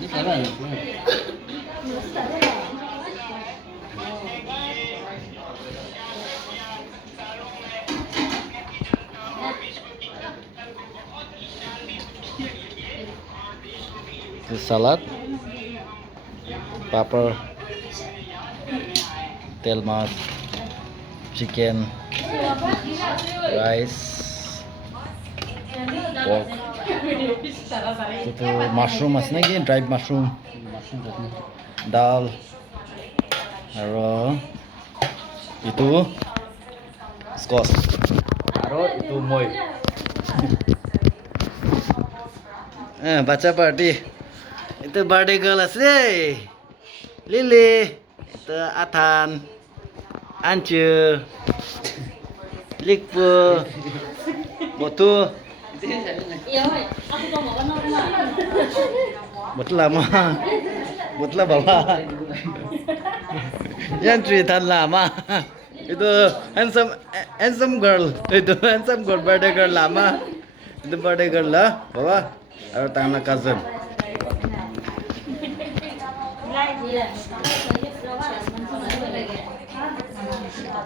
The salad, papar, telmas, chicken, rice, pork. Itu mushroom আছে নাকি dried mushroom, dal, আৰু itu squash, আৰু itu moi. Baca party. Itu birthday girl আছে Lily, itu Athan, Ancu, Likpu, Botu. Betul lama, betul bawa. Yang cerita lama. Itu handsome girl, itu handsome girl birthday girl lama. Itu birthday girl lah, bawa. Ada tangan cousin.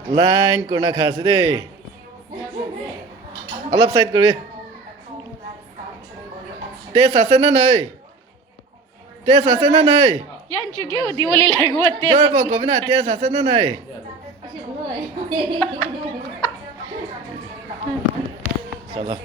Line kurna khas deh. Alap side kuri. Tes ase na nai. Tes ase na nai. Yan chugi diwali lagwat te. Jor bo gobina tes ase na nai. Salah.